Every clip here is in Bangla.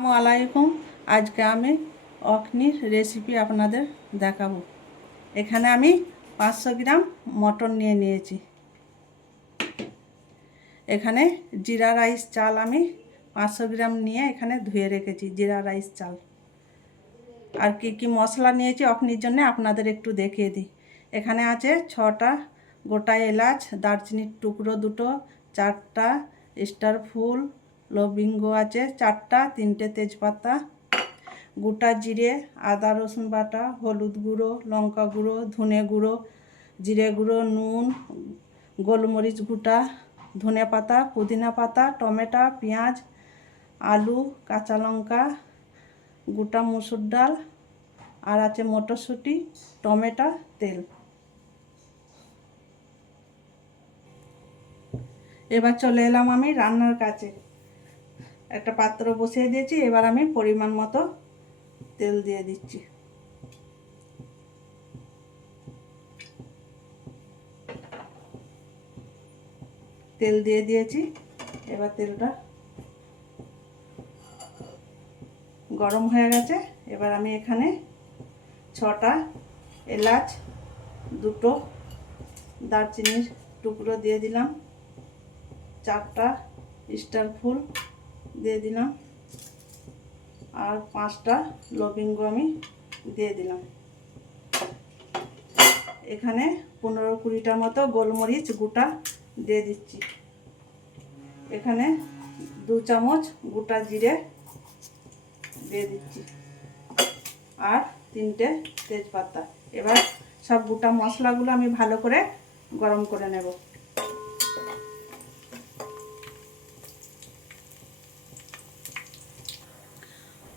আসসালামু আলাইকুম। আজকে আমি অখনির রেসিপি আপনাদের দেখাবো। এখানে আমি 500 গ্রাম মটন নিয়ে নিয়েছি। এখানে জিরা রাইস চাল আমি 500 গ্রাম নিয়ে এখানে ধুয়ে রেখেছি, জিরা রাইস চাল। আর কি মশলা নিয়েছি অখনির জন্য আপনাদের একটু দেখিয়ে দিই। এখানে আছে 6টা গোটা এলাচ, দারচিনির টুকরো 2টো, 4টা স্টার ফুল, লবঙ্গ আছে 4টা, 3টে তেজপাতা, গোটা জিরে, আদা রসুন বাটা, হলুদ গুঁড়ো, লঙ্কা গুঁড়ো, ধনে গুঁড়ো, জিরে গুঁড়ো, নুন, গোলমরিচ গুঁটা, ধনে পাতা, পুদিনা পাতা, টমেটো, পেঁয়াজ, আলু, কাঁচা লঙ্কা, গোটা মুসুর ডাল, আর আছে মটরশুঁটি, টমেটো, তেল। এবার চলে এলাম আমি রান্নার কাছে। একটা পাত্র বসিয়ে দিয়েছি। এবার আমি পরিমাণ মতো তেল দিয়ে দিচ্ছি। তেল দিয়ে দিয়েছি। এবার তেলটা গরম হয়ে গেছে। এবার আমি এখানে 6টা এলাচ, 2টো দারচিনির টুকরো দিয়ে দিলাম, 4টা স্টার ফুল দিয়ে দিলাম, আর 5টা লবঙ্গ আমি দিয়ে দিলাম। এখানে 15-20টা মতো গোলমরিচ গোটা দিয়ে দিচ্ছি। এখানে 2 চামচ গোটা জিরে দিয়ে দিচ্ছি, আর 3টে তেজপাতা। এবার সব গোটা মশলাগুলো আমি ভালো করে গরম করে নেব।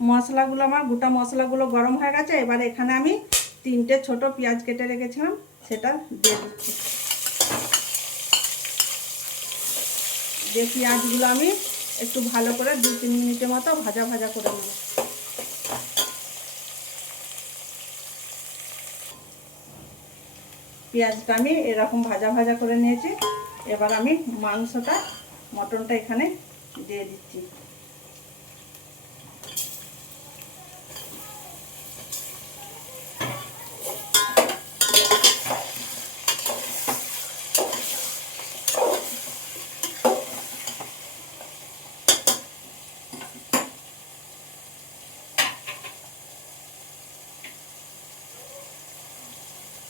মশলাগুলো আমার গোটা মশলাগুলো গরম হয়ে গেছে। এবার এখানে আমি 3টে ছোট পেঁয়াজ কেটে রেখেছিলাম, সেটা দিয়ে দিচ্ছি। যে পেঁয়াজগুলো আমি একটু ভালো করে 2-3 মিনিটের মতো ভাজা ভাজা করে নেব। পেঁয়াজটা আমি এরকম ভাজা ভাজা করে নিয়েছি। এবার আমি মটনটা এখানে দিয়ে দিচ্ছি।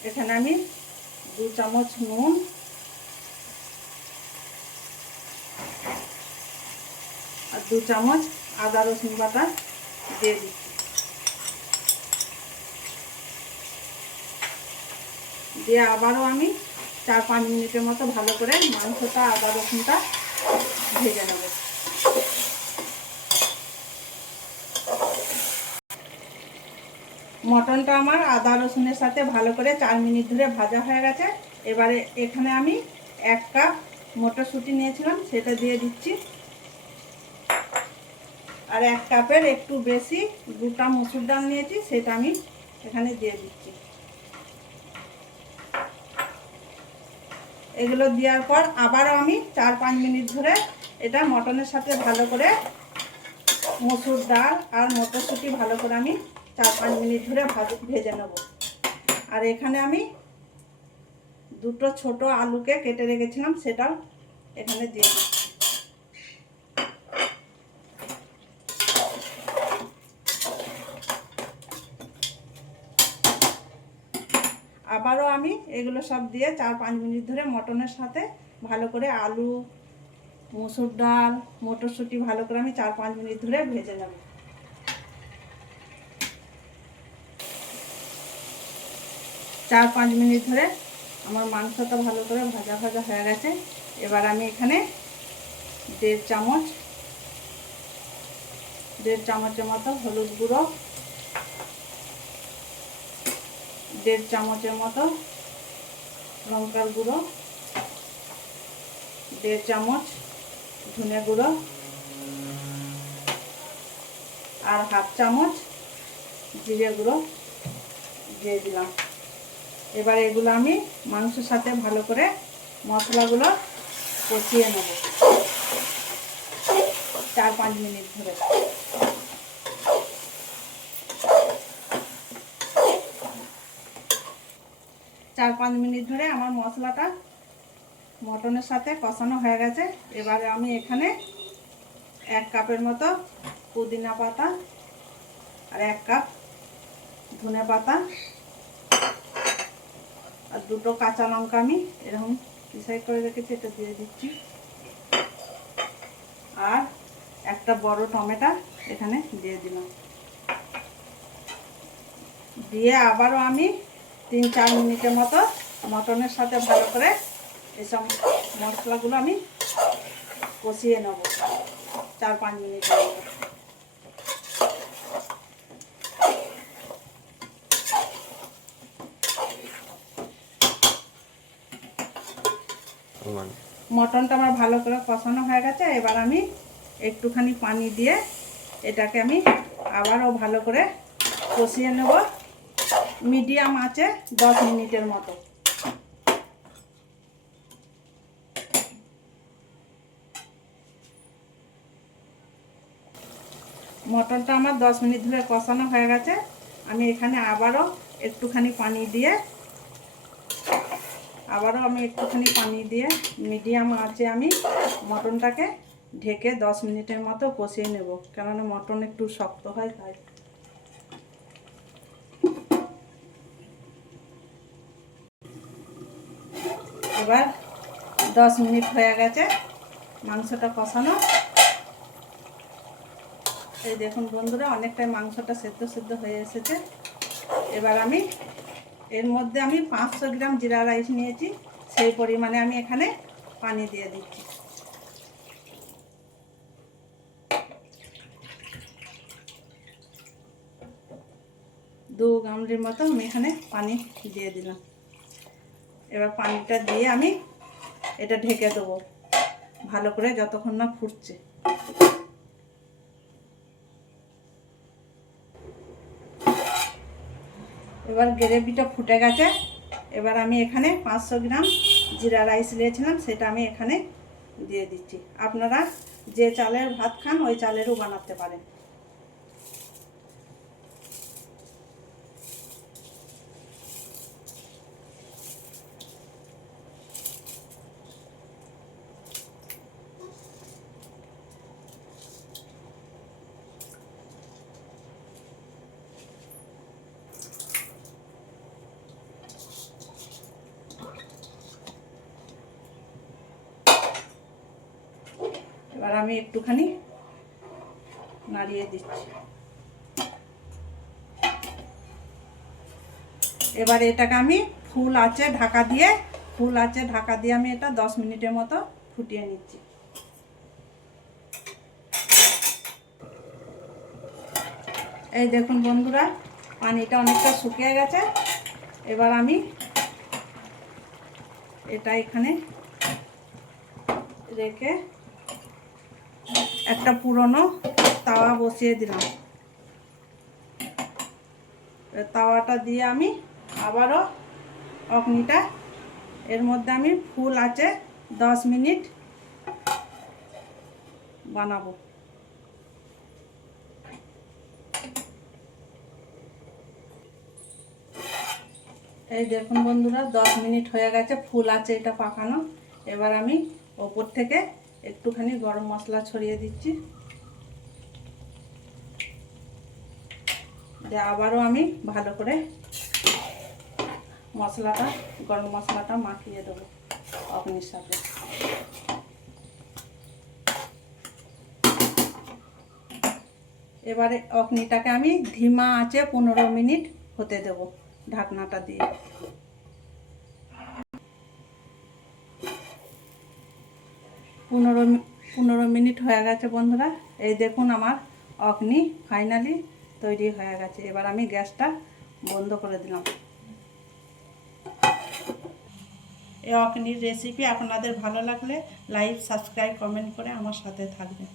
এখানে আমি 2 চামচ নুন, আর 2 চামচ আদা রসুন বাটা দিয়ে দিচ্ছি। দিয়ে আবারও আমি 4-5 মিনিটের মতো ভালো করে মাংসটা আদা রসুনটা ভেজে নেব। মটনটা আমার আদা রসুনের সাথে ভালো করে 4 মিনিট ধরে ভাজা হয়ে গেছে। এবারে এখানে আমি 1 কাপ মটরশুঁটি নিয়েছিলাম, সেটা দিয়ে দিচ্ছি। আর 1 কাপের একটু বেশি গোটা মসুর ডাল নিয়েছি, সেটা আমি এখানে দিয়ে দিচ্ছি। এগুলো দেওয়ার পর আবারও আমি 4-5 মিনিট ধরে এটা মটনের সাথে ভালো করে মসুর ডাল আর মটরশুঁটি ভালো করে আমি 4-5 মিনিট ধরে ভেজে নেব। আর এখানে আমি 2টো ছোট আলুকে কেটে রেখেছিলাম, সেটাও এখানে দিয়ে দিচ্ছি। আবারও আমি এগুলো সব দিয়ে 4-5 মিনিট ধরে মটনের সাথে ভালো করে আলু, মসুর ডাল, মটরশুঁটি ভালো করে আমি 4-5 মিনিট ধরে ভেজে নেব। 4-5 মিনিট ধরে আমার মাংসটা ভালো করে ভাজা ভাজা হয়ে গেছে। এবার আমি এখানে 1.5 চামচের মতো হলুদ গুঁড়ো, 1.5 চামচের মতো লঙ্কার গুঁড়ো, 1.5 চামচ ধনে গুঁড়ো, আর 1/2 চামচ জিরে গুঁড়ো দিয়ে দিলাম। এবার এগুলো আমি মাংসের সাথে ভালো করে মশলাগুলো কষিয়ে নেব 4-5 মিনিট ধরে। 4-5 মিনিট ধরে আমার মশলাটা মটনের সাথে কষানো হয়ে গেছে। এবারে আমি এখানে 1 কাপের মতো পুদিনা পাতা আর 1 কাপ ধনে পাতা আর 2টো কাঁচা লঙ্কা আমি এরকম পিসাই করে রেখেছি, এটা দিয়ে দিচ্ছি। আর একটা বড় টমেটো এখানে দিয়ে দিলাম। দিয়ে আবারও আমি 3-4 মিনিটের মতো মটনের সাথে ভালো করে এসব মশলাগুলো আমি কষিয়ে নেব 4-5 মিনিটের মতো। মটনটা আমার ভালো করে কষানো হয়ে গেছে। এবার আমি একটুখানি পানি দিয়ে এটাকে আমি আবারও ভালো করে কষিয়ে নেব মিডিয়াম আঁচে 10 মিনিটের মতো। মটনটা আমার 10 মিনিট ধরে কষানো হয়ে গেছে। আমি এখানে আবারও একটুখানি পানি দিয়ে মিডিয়াম আঁচে আমি মটনটাকে ঢেকে 10 মিনিটের মতো কষিয়ে নেব, কেননা মটন একটু শক্ত হয় তাই। এবার 10 মিনিট হয়ে গেছে মাংসটা কষানো। এই দেখুন বন্ধুরা, অনেকটাই মাংসটা সেদ্ধ হয়ে এসেছে। এবার আমি এর মধ্যে আমি 500 গ্রাম জিরা রাইস নিয়েছি, সেই পরিমাণে আমি এখানে পানি দিয়ে দিচ্ছি। দু গামলির মতো আমি এখানে পানি দিয়ে দিলাম। এবার পানিটা দিয়ে আমি এটা ঢেকে দেবো ভালো করে যতক্ষণ না ফুটছে। এবার গ্রেভিটা ফুটে গেছে। এবার আমি এখানে 500 গ্রাম জিরা রাইস নিয়েছিলাম, সেটা আমি এখানে দিয়ে দিচ্ছি। আপনারা যে চালের ভাত খান ওই চালেরও বানাতে পারেন। এবার আমি একটুখানি নাড়িয়ে দিচ্ছি। এবার এটাকে আমি ফুল আঁচে ঢাকা দিয়ে আমি এটা 10 মিনিটের মতো ফুটিয়ে নিচ্ছি। এই দেখুন বন্ধুরা, পানিটা অনেকটা শুকিয়ে গেছে। এবার আমি এটা এখানে রেখে একটা পুরনো তাওয়া বসিয়ে দিলাম। তাওয়াটা দিয়ে আমি আবারও অগ্নিটা এর মধ্যে আমি ফুল আঁচে 10 মিনিট বানাবো। এই দেখুন বন্ধুরা, 10 মিনিট হয়ে গেছে, ফুল আঁচে এটা পাকানো। এবার আমি ওপর থেকে একটুখানি গরম মশলা ছড়িয়ে দিচ্ছি। আবারও আমি ভালো করে গরম মশলাটা মাখিয়ে দেবো অগ্নির সাথে। এবারে অগ্নিটাকে আমি ধিমা আঁচে 15 মিনিট হতে দেব ঢাকনাটা দিয়ে। 15 মিনিট হয়ে গেছে বন্ধুরা। এই দেখুন আমার অগ্নি ফাইনালি তৈরি হয়ে গেছে। এবার আমি গ্যাসটা বন্ধ করে দিলাম। এই অগ্নির রেসিপি আপনাদের ভালো লাগলে লাইক, সাবস্ক্রাইব, কমেন্ট করে আমার সাথে থাকবেন।